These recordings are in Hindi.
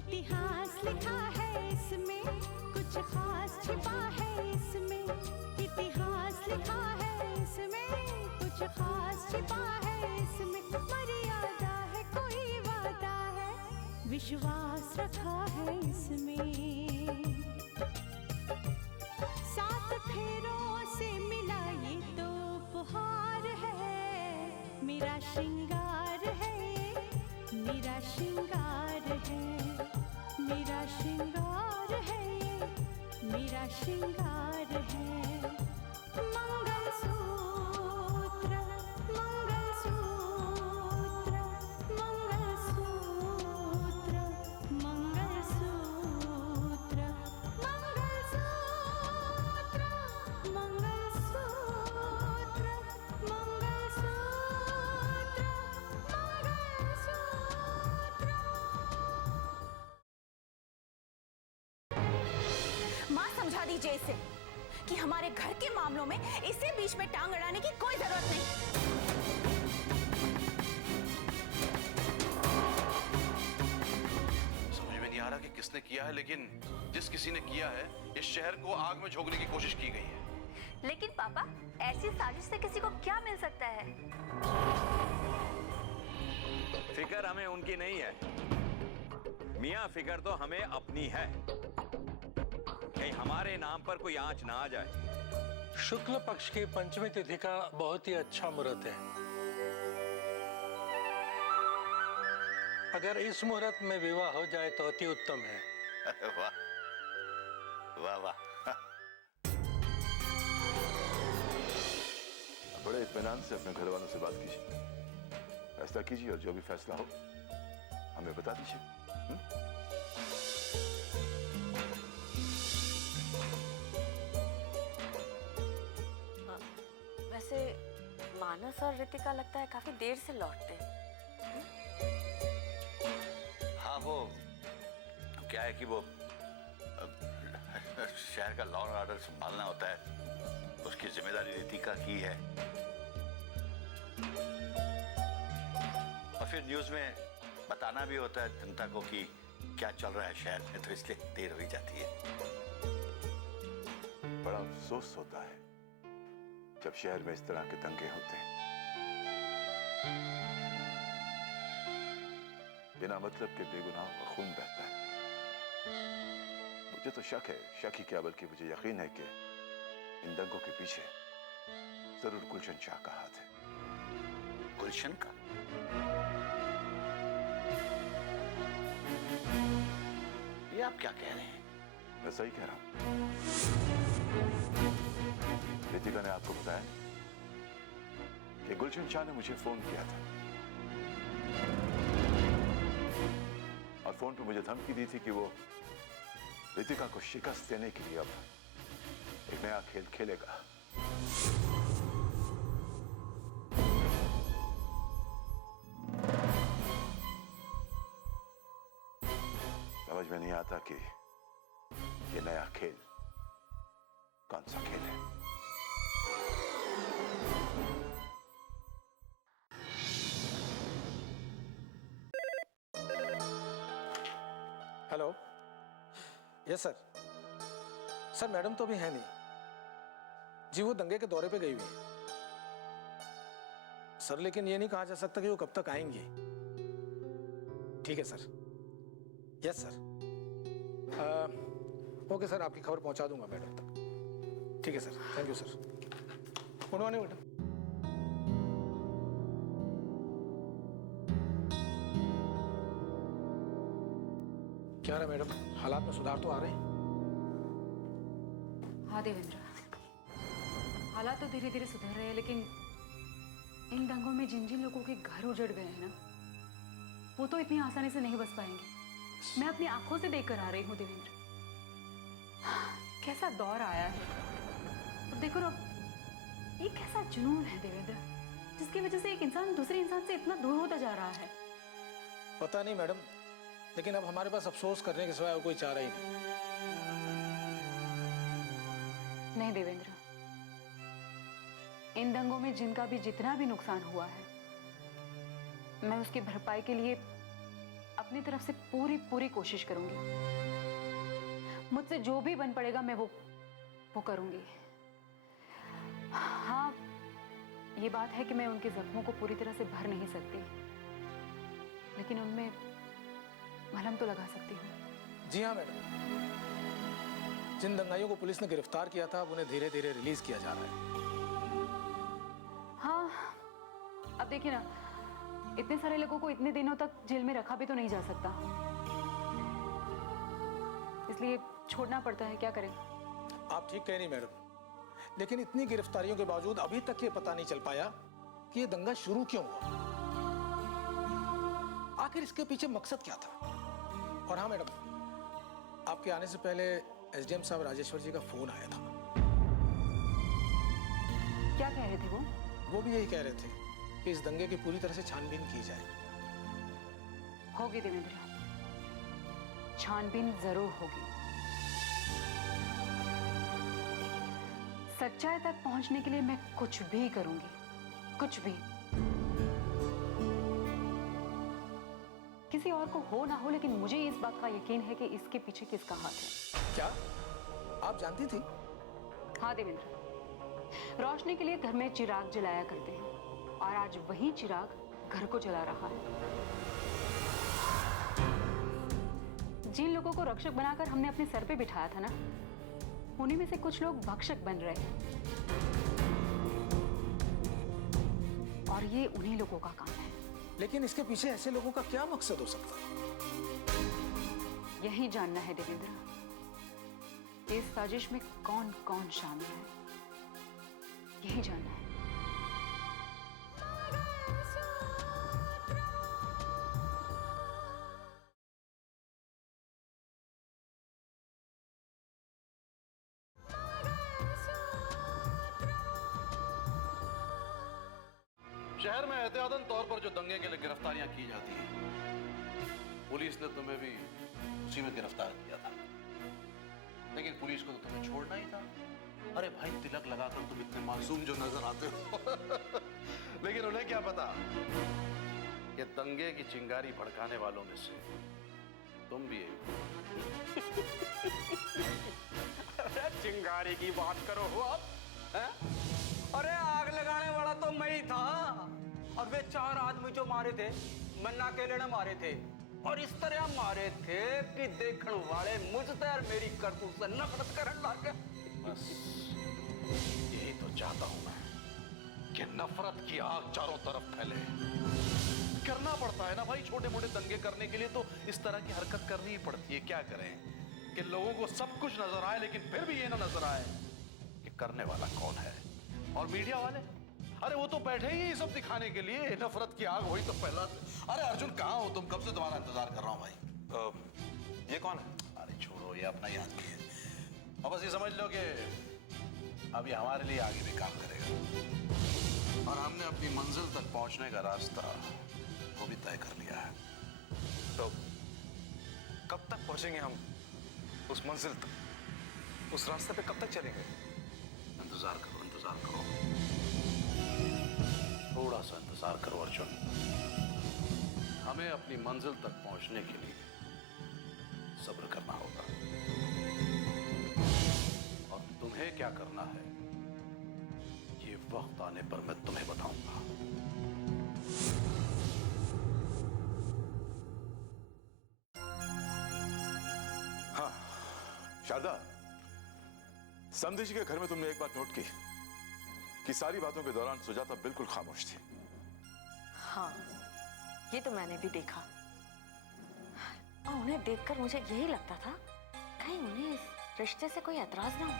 इतिहास लिखा है इसमें, कुछ खास छिपा है इसमें। इतिहास लिखा है इसमें, कुछ खास छिपा है इसमें। मर्यादा है कोई वादा है, विश्वास रखा है इसमें। सात फेरों से मिला ये तो उपहार है, मेरा श्रृंगार है ये, मेरा श्रृंगार है, मेरा श्रृंगार है ये, मेरा श्रृंगार है। मंगलसूत्र मंगलसूत्र मंगलसूत्र मंगलसूत्र मंगलसूत्र मंगलसूत्र मंगलसूत्र। माँ समझा दीजिए इसे कि हमारे घर के मामलों में इसे बीच में टांग अड़ाने की कोई जरूरत नहीं। समझ में नहीं आ रहा कि किसने किया है, लेकिन जिस किसी ने किया है इस शहर को आग में झोंकने की कोशिश की गई है। लेकिन पापा, ऐसी साजिश से किसी को क्या मिल सकता है? फिक्र हमें उनकी नहीं है मियाँ, फिक्र तो हमें अपनी है। कहीं हमारे नाम पर कोई आंच ना आ जाए। शुक्ल पक्ष की पंचमी तिथि का बहुत ही अच्छा मुहूर्त है। अगर इस मुहूर्त में विवाह हो जाए तो अति उत्तम है। वाह वाह वाह। बड़े इत्मीनान से अपने घर वालों से बात कीजिए, फैसला कीजिए और जो भी फैसला हो हमें बता दीजिए। वैसे मानस और रितिका लगता है काफी देर से लौटते हैं। हाँ, वो क्या है कि वो शहर का लॉ एंड ऑर्डर संभालना होता है, उसकी जिम्मेदारी रितिका की है। और फिर न्यूज में बताना भी होता है जनता को कि क्या चल रहा है शहर में, तो इसलिए देर हो जाती है। बड़ा अफसोस होता है जब शहर में इस तरह के दंगे होते हैं। बिना मतलब के बेगुनाह का खून बहता है। मुझे तो शक है, शक ही क्या बल्कि मुझे यकीन है कि इन दंगों के पीछे जरूर गुलशन शाह का हाथ है। गुलशन का? ये आप क्या कह रहे हैं? मैं सही कह रहा हूं। रितिका ने आपको बताया कि गुलशन शाह ने मुझे फोन किया था और फोन पे मुझे धमकी दी थी कि वो रितिका को शिकस्त देने के लिए अब एक नया खेल खेलेगा। समझ में नहीं आता कि ये नया खेल कौन सा खेल है। Hello, yes sir. Sir madam तो अभी है नहीं जी, वो दंगे के दौरे पे गई हुई है सर, लेकिन ये नहीं कहा जा सकता कि वो कब तक आएंगी। ठीक है sir, yes sir. Okay sir, आपकी खबर पहुंचा दूंगा मैडम तक। ठीक है sir, thank you sir. Good morning madam. क्या रहा मैडम, हालात में सुधार तो आ रहे हैं? हाँ देवेंद्र, हालात तो धीरे धीरे सुधर रहे हैं, लेकिन इन दंगों में जिन जिन लोगों के घर उजड़ गए हैं ना, वो तो इतनी आसानी से नहीं बस पाएंगे। मैं अपनी आंखों से देखकर आ रही हूँ देवेंद्र, कैसा दौर आया है। और देखो ना, ये कैसा जुनून है देवेंद्र, जिसकी वजह से एक इंसान दूसरे इंसान से इतना दूर होता जा रहा है। पता नहीं मैडम, लेकिन अब हमारे पास अफसोस करने के सिवाय और कोई चारा ही नहीं। नहीं देवेंद्र, इन दंगों में जिनका भी जितना भी नुकसान हुआ है, मैं उसकी भरपाई के लिए अपनी तरफ से पूरी पूरी कोशिश करूंगी। मुझसे जो भी बन पड़ेगा मैं वो करूंगी। हाँ, ये बात है कि मैं उनके जख्मों को पूरी तरह से भर नहीं सकती, लेकिन उनमें मलहम तो लगा सकती हूँ। जी हाँ मैडम, जिन दंगाइयों को पुलिस ने गिरफ्तार किया था उन्हें धीरे धीरे रिलीज किया जा रहा है। हाँ, अब देखिए ना, इतने सारे लोगों को इतने दिनों तक जेल में रखा भी तो नहीं जा सकता, इसलिए छोड़ना पड़ता है, क्या करें। आप ठीक कह रही मैडम, लेकिन इतनी गिरफ्तारियों के बावजूद अभी तक ये पता नहीं चल पाया कि ये दंगा शुरू क्यों हुआ, आखिर इसके पीछे मकसद क्या था। और हाँ मैडम, आपके आने से पहले एसडीएम साहब राजेश्वर जी का फोन आया था। क्या कह रहे थे वो भी यही कह रहे थे कि इस दंगे की पूरी तरह से छानबीन की जाए। होगी देवेंद्र, छानबीन जरूर होगी। सच्चाई तक पहुंचने के लिए मैं कुछ भी करूंगी, कुछ भी। किसी और को हो ना हो, लेकिन मुझे इस बात का यकीन है कि इसके पीछे किसका हाथ है। क्या आप जानती थी? हाँ देवेंद्र, रोशनी के लिए घर में चिराग जलाया करते हैं, और आज वही चिराग घर को जला रहा है। जिन लोगों को रक्षक बनाकर हमने अपने सर पे बिठाया था ना, उन्हीं में से कुछ लोग भक्षक बन रहे हैं, और ये उन्हीं लोगों का काम है। लेकिन इसके पीछे ऐसे लोगों का क्या मकसद हो सकता है? यही जानना है देवेंद्र, इस साजिश में कौन कौन शामिल है, यही जानना है। शहर में एहतियातन तौर पर जो दंगे के लिए गिरफ्तारियां की जाती हैं, पुलिस ने तुम्हें भी उसी में गिरफ्तार किया था, लेकिन पुलिस को तो तुम्हें छोड़ना ही था। अरे भाई, तिलक लगाकर तुम इतने मासूम जो नजर आते हो लेकिन उन्हें क्या पता कि दंगे की चिंगारी भड़काने वालों में से तुम भी एक। अरे चिंगारी की बात करो हो आप, हैं? अरे आग लगाने वाला तो मैं ही था, और वे 4 आदमी जो मारे थे, मन्ना अकेले ने मारे थे, और इस तरह मारे थे कि देखने वाले मुझसे और मेरी करतूत से नफरत करने लगे। बस यही तो चाहता हूं मैं, कि नफरत की आग चारों तरफ फैले। करना पड़ता है ना भाई, छोटे मोटे दंगे करने के लिए तो इस तरह की हरकत करनी ही पड़ती है। क्या करें कि लोगों को सब कुछ नजर आए, लेकिन फिर भी ये ना नजर आए कि करने वाला कौन है। और मीडिया वाले, अरे वो तो बैठे ही ये सब दिखाने के लिए, नफरत की आग वही तो पहला। अरे अर्जुन, कहाँ हो तुम? कब से तुम्हारा इंतजार कर रहा हूं भाई। ये कौन है? अरे छोड़ो, ये अपना ही आदमी है। और बस ये समझ लो कि अब ये हमारे लिए आगे भी काम करेगा, और हमने अपनी मंजिल तक पहुंचने का रास्ता वो भी तय कर लिया है। तो कब तक पहुंचेंगे हम उस मंजिल तक? उस रास्ते पे कब तक चलेंगे? इंतजार करो, इंतजार करो, थोड़ा सा इंतजार करो अर्जुन। हमें अपनी मंजिल तक पहुंचने के लिए सब्र करना होगा, और तुम्हें क्या करना है ये वक्त आने पर मैं तुम्हें बताऊंगा। हाँ शारदा, समधी जी के घर में तुमने एक बात नोट की कि सारी बातों के दौरान सुजाता बिल्कुल खामोश थी। हाँ, ये तो मैंने भी देखा, और उन्हें देखकर मुझे यही लगता था कहीं उन्हें इस रिश्ते से कोई एतराज ना हो।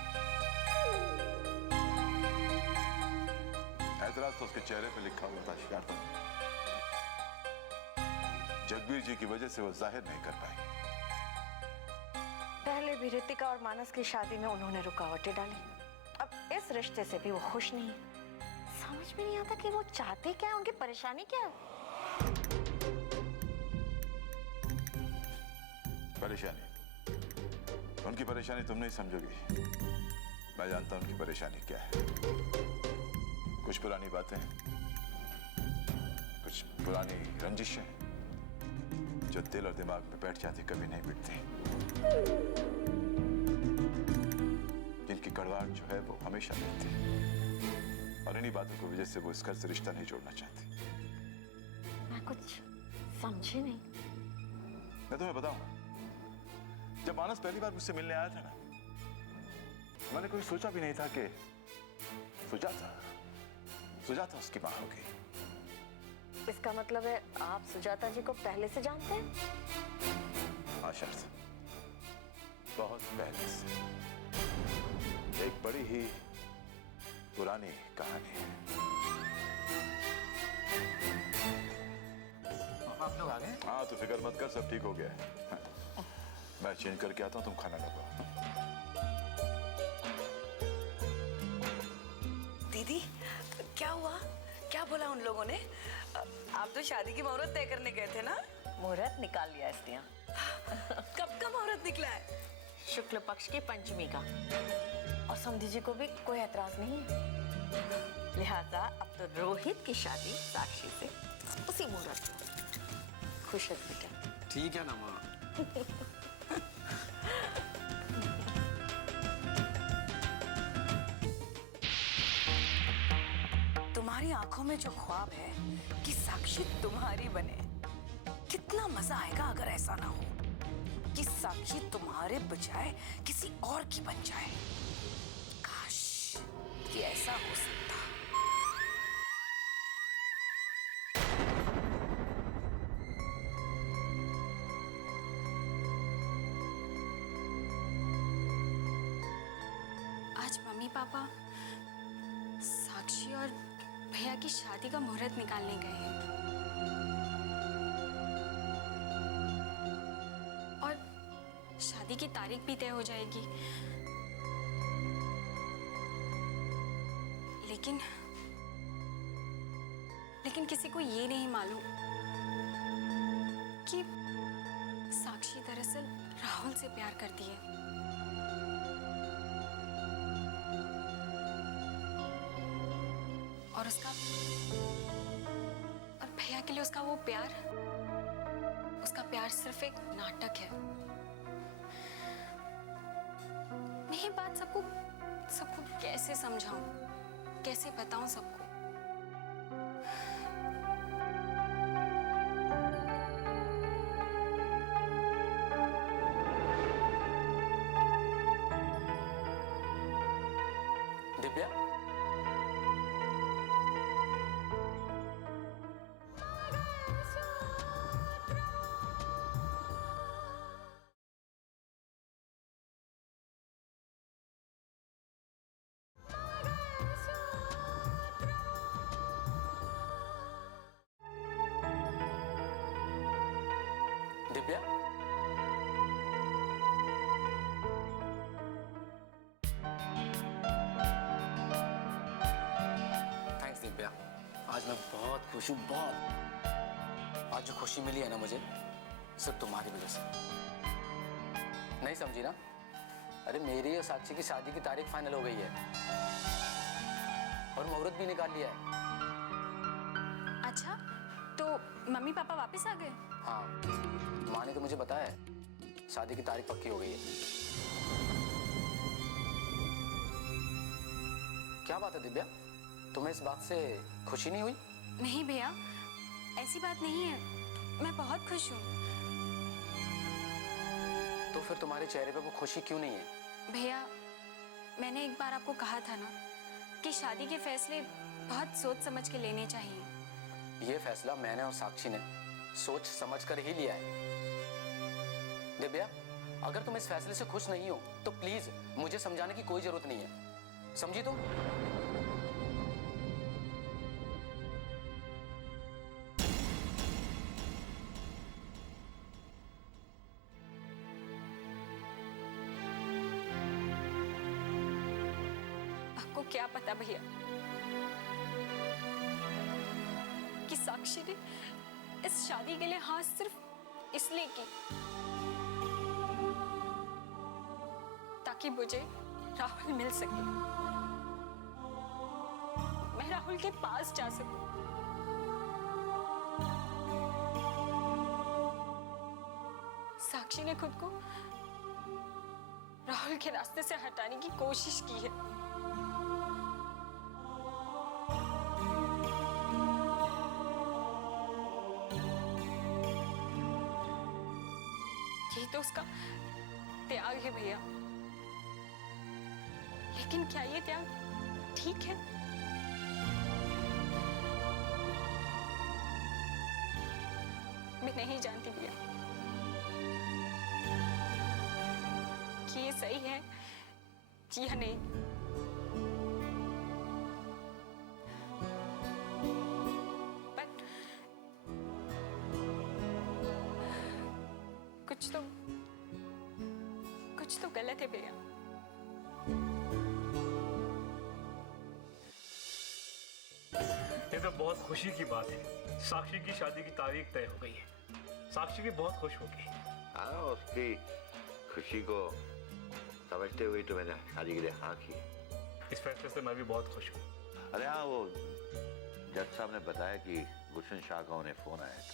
ऐतराज तो उसके चेहरे पे लिखा हुआ था शारदा। जगबीर जी की वजह से वो जाहिर नहीं कर पाई। पहले भी रितिका और मानस की शादी में उन्होंने रुकावटें डाली, अब इस रिश्ते से भी वो खुश नहीं है। समझ में नहीं आता कि वो चाहते क्या है, उनकी परेशानी क्या है। परेशानी, उनकी परेशानी तुम नहीं समझोगी, मैं जानता हूं उनकी परेशानी क्या है। कुछ पुरानी बातें, कुछ पुरानी रंजिशें जो जो दिल और दिमाग में बैठ जाती कभी नहीं मिटती, जिनकी कड़वाहट जो है वो हमेशा रहती है, और इन्हीं बातों की वजह से वो इस घर से रिश्ता नहीं जोड़ना चाहती। मैं कुछ समझी नहीं। मैं तुम्हें बताऊं, जब मानस पहली बार मुझसे मिलने आया था ना, मैंने कोई सोचा भी नहीं था कि सुजाता उसकी मां होगी। इसका मतलब है आप सुजाता जी को पहले से जानते हैं? हाँ शर्त, बहुत पहले से। एक बड़ी ही पुरानी कहानी है। आप लोग आ गए? हाँ तो फिक्र मत कर, सब ठीक हो गया है। मैं चेंज करके आता हूँ, तुम खाना लगाओ। दीदी क्या हुआ? क्या बोला उन लोगों ने? आप तो शादी की मुहूर्त तय करने गए थे ना? मुहूर्त निकाल लिया इसने। कब का मुहूर्त निकला है? शुक्ल पक्ष की पंचमी का, और समधी जी को भी कोई एतराज नहीं है। लिहाजा अब तो रोहित की शादी साक्षी से उसी मुहूर्त में। खुश है बेटा? ठीक है ना माँ। तुम्हारी आंखों में जो ख्वाब है कि साक्षी तुम्हारी बने, कितना मजा आएगा अगर ऐसा ना हो कि साक्षी तुम्हारे बजाय किसी और की बन जाए। काश कि ऐसा हो सकता। आज मम्मी पापा साक्षी और भैया की शादी का मुहूर्त निकालने गए हैं, और शादी की तारीख भी तय हो जाएगी। लेकिन किसी को ये नहीं मालूम कि साक्षी दरअसल राहुल से प्यार करती है। और भैया के लिए उसका प्यार सिर्फ एक नाटक है। मैं ये बात सबको कैसे समझाऊं, कैसे बताऊं सबको? दिव्या, दिव्या, थैंक्स दिव्या। आज मैं बहुत खुश हूँ, बहुत। आज जो खुशी मिली है ना मुझे, सिर्फ तुम्हारी वजह से। नहीं समझी ना? अरे मेरी और साक्षी की शादी की तारीख फाइनल हो गई है, और मुहूर्त भी निकाल लिया है। अच्छा, तो मम्मी पापा वापस आ गए? हाँ, माँ ने तो मुझे बताया है, शादी की तारीख पक्की हो गई है। क्या बात है दिव्या, तुम्हें इस बात से खुशी नहीं हुई? नहीं भैया, ऐसी बात नहीं है, मैं बहुत खुश हूँ। तो फिर तुम्हारे चेहरे पे वो खुशी क्यों नहीं है? भैया, मैंने एक बार आपको कहा था ना कि शादी के फैसले बहुत सोच समझ के लेने चाहिए। ये फैसला मैंने और साक्षी ने सोच समझ कर ही लिया है। दिव्या, अगर तुम इस फैसले से खुश नहीं हो तो प्लीज मुझे समझाने की कोई जरूरत नहीं है, समझी तुम? आपको क्या पता भैया कि साक्षी ने इस शादी के लिए हाँ सिर्फ इसलिए की ताकि मुझे राहुल मिल सके, मैं राहुल के पास जा सकूं। साक्षी ने खुद को राहुल के रास्ते से हटाने की कोशिश की है। ये तो उसका त्याग है भैया, लेकिन क्या ये त्याग ठीक है? मैं नहीं जानती भैया कि ये सही है या नहीं। पर कुछ तो गलत है भैया। ये तो बहुत खुशी की बात है, साक्षी की शादी की तारीख तय हो गई है। साक्षी भी बहुत खुश होगी। हाँ, उसकी खुशी को समझते हुए तो मैंने शादी के लिए हाँ की। इस फैसले से मैं भी बहुत खुश हूँ। अरे हाँ, वो जज साहब ने बताया कि गुलशन शाह का उन्हें फोन आया था।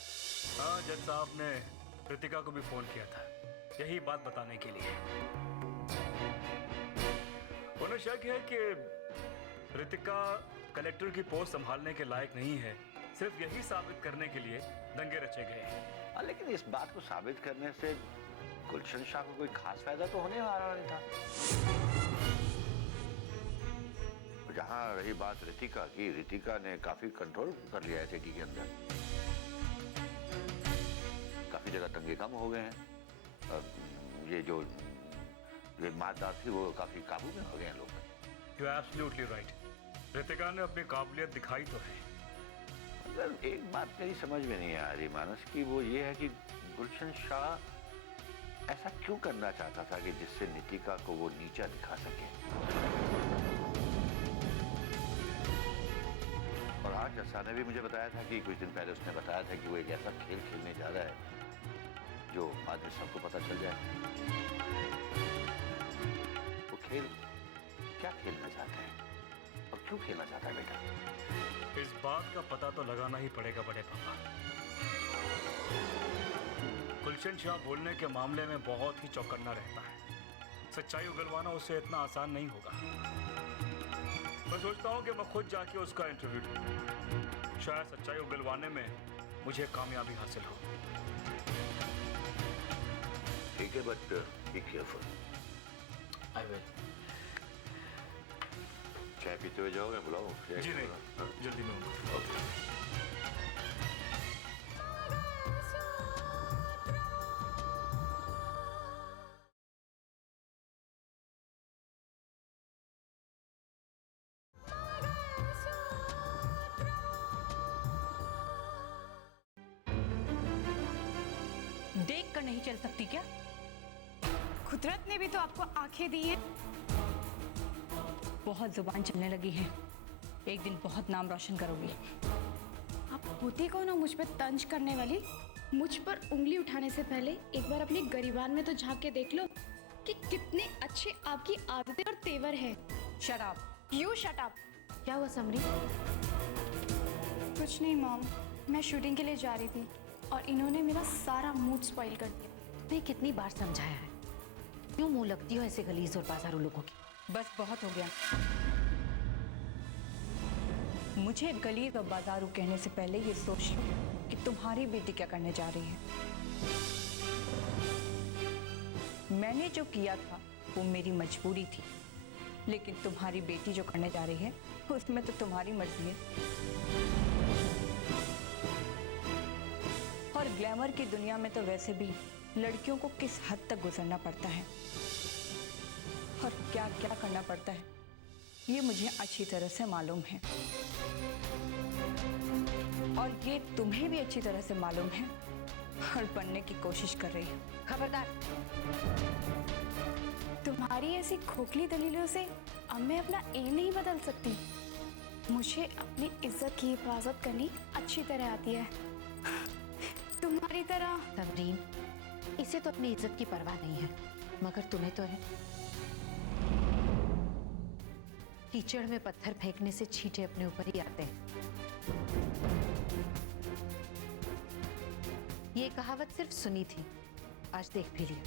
हाँ, जज साहब ने रितिका को भी फोन किया था, यही बात बताने के लिए। उन्हें शक है कि रितिका कलेक्टर की पोस्ट संभालने के लायक नहीं है, सिर्फ यही साबित करने के लिए दंगे रचे गए हैं। लेकिन इस बात को साबित करने से गुलशन शाह को कोई खास फायदा तो होने वाला नहीं था। जहां रही बात रितिका की, रितिका ने काफी कंट्रोल कर लिया है सिटी के अंदर। काफी जगह दंगे कम हो गए हैं। ये जो मारदार थी वो काफी काबू में हो गए हैं लोग। You are absolutely right. Ritika ने अपनी काबिलियत दिखाई तो है। मगर एक बात मेरी समझ में नहीं आ रही मानस की, वो ये है कि गुलशन शाह ऐसा क्यों करना चाहता था कि जिससे नितिका को वो नीचा दिखा सके। और आज जस्सा ने भी मुझे बताया था कि कुछ दिन पहले उसने बताया था कि वो एक ऐसा खेल खेलने जा रहा है जो बाद में सबको पता चल जाए। वो खेल क्या खेलना चाहता है और क्यों खेलना चाहता है बेटा? इस बात का पता तो लगाना ही पड़ेगा बड़े पापा। गुलशन शाह बोलने के मामले में बहुत ही चौकन्ना रहता है। सच्चाई उगलवाना उससे इतना आसान नहीं होगा। मैं सोचता हूँ कि मैं खुद जाके उसका इंटरव्यू लूं। शायद सच्चाई उगलवाने में मुझे कामयाबी हासिल हो। ठीक है, but be careful. I will. चाय पीते हुए जाओगे? बुलाओ? जी नहीं, जल्दी में आऊंगा। ओके। देख कर नहीं चल सकती क्या? कुदरत ने भी तो आपको आंखें दी हैं। बहुत जुबान चलने लगी है, एक दिन बहुत नाम रोशन करोगी। आप होती कौन हो मुझ पे तंज करने वाली? मुझ पर उंगली उठाने से पहले एक बार अपनी गरिबान में तो झांक के देख लो कि कितने अच्छे आपकी आदतें और तेवर है। Shut up. You shut up. क्या हुआ समरी? कुछ नहीं मॉम, मैं शूटिंग के लिए जा रही थी और इन्होंने मेरा सारा मूड स्पॉइल कर दिया। तुम्हें कितनी बार समझाया है, क्यों मुंह लगती हो ऐसे गलीज और बाजारू लोगों की? बस बहुत हो गया। मुझे गलीज और बाजारू कहने से पहले ये सोच लो कि तुम्हारी बेटी क्या करने जा रही है। मैंने जो किया था वो मेरी मजबूरी थी, लेकिन तुम्हारी बेटी जो करने जा रही है उसमें तो तुम्हारी मर्जी है। और ग्लैमर की दुनिया में तो वैसे भी लड़कियों को किस हद तक गुजरना पड़ता है और क्या क्या करना पड़ता है, ये मुझे अच्छी तरह से मालूम है। और ये तुम्हें भी अच्छी तरह से मालूम है और बनने की कोशिश कर रही है। खबरदार। तुम्हारी ऐसी खोखली दलीलों से अब मैं अपना एम नहीं बदल सकती। मुझे अपनी इज्जत की हिफाजत करनी अच्छी तरह आती है, तुम्हारी तरह। तमरीन, इसे तो अपनी इज्जत की परवाह नहीं है, मगर तुम्हें तो है। कीचड़ में पत्थर फेंकने से छींटे अपने ऊपर ही आते हैं। ये कहावत सिर्फ सुनी थी, आज देख भी लिया।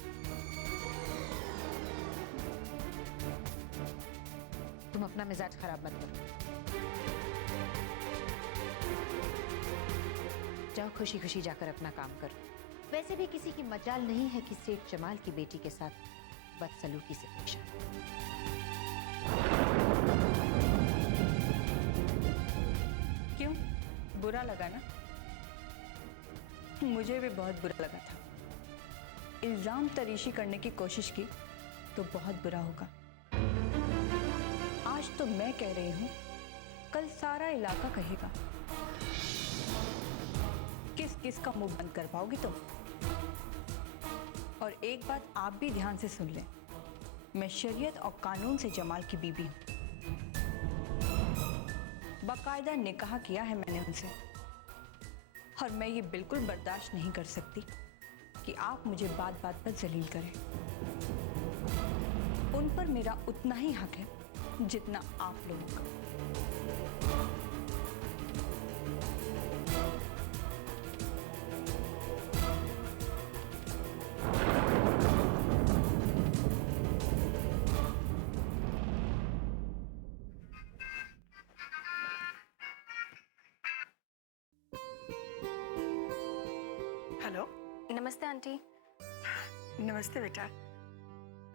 तुम अपना मिजाज खराब मत करो, जाओ खुशी खुशी जाकर अपना काम करो। वैसे भी किसी की मजाल नहीं है कि सेठ जमाल की बेटी के साथ बदसलूकी से पेश आए। क्यों, बुरा लगा ना? मुझे भी बहुत बुरा लगा था। इल्जाम तरीशी करने की कोशिश की तो बहुत बुरा होगा। आज तो मैं कह रही हूं, कल सारा इलाका कहेगा। किस किस का मुंह बंद कर पाओगी तुम? और एक बात आप भी ध्यान से सुन लें, मैं शरीयत और कानून से जमाल की बीबी हूं। बाकायदा निकाह किया है मैंने उनसे, और मैं ये बिल्कुल बर्दाश्त नहीं कर सकती कि आप मुझे बात बात पर जलील करें। उन पर मेरा उतना ही हक है जितना आप लोगों का। हेलो। नमस्ते आंटी। नमस्ते बेटा,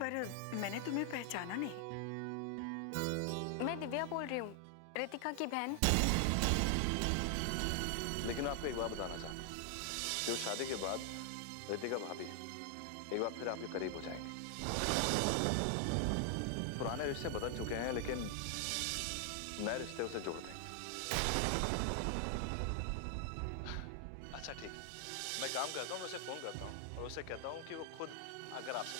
पर मैंने तुम्हें पहचाना नहीं। मैं दिव्या बोल रही हूँ, रितिका की बहन। लेकिन आपको एक बात बताना चाहता हूँ कि उस शादी के बाद रितिका भाभी एक बार फिर आपके करीब हो जाएंगे। पुराने रिश्ते बदल चुके हैं, लेकिन नए रिश्ते उसे जोड़ देंगे। अच्छा ठीक, मैं काम करता हूँ, मैं उसे फोन करता हूँ और उसे कहता हूँ कि वो खुद आकर आपसे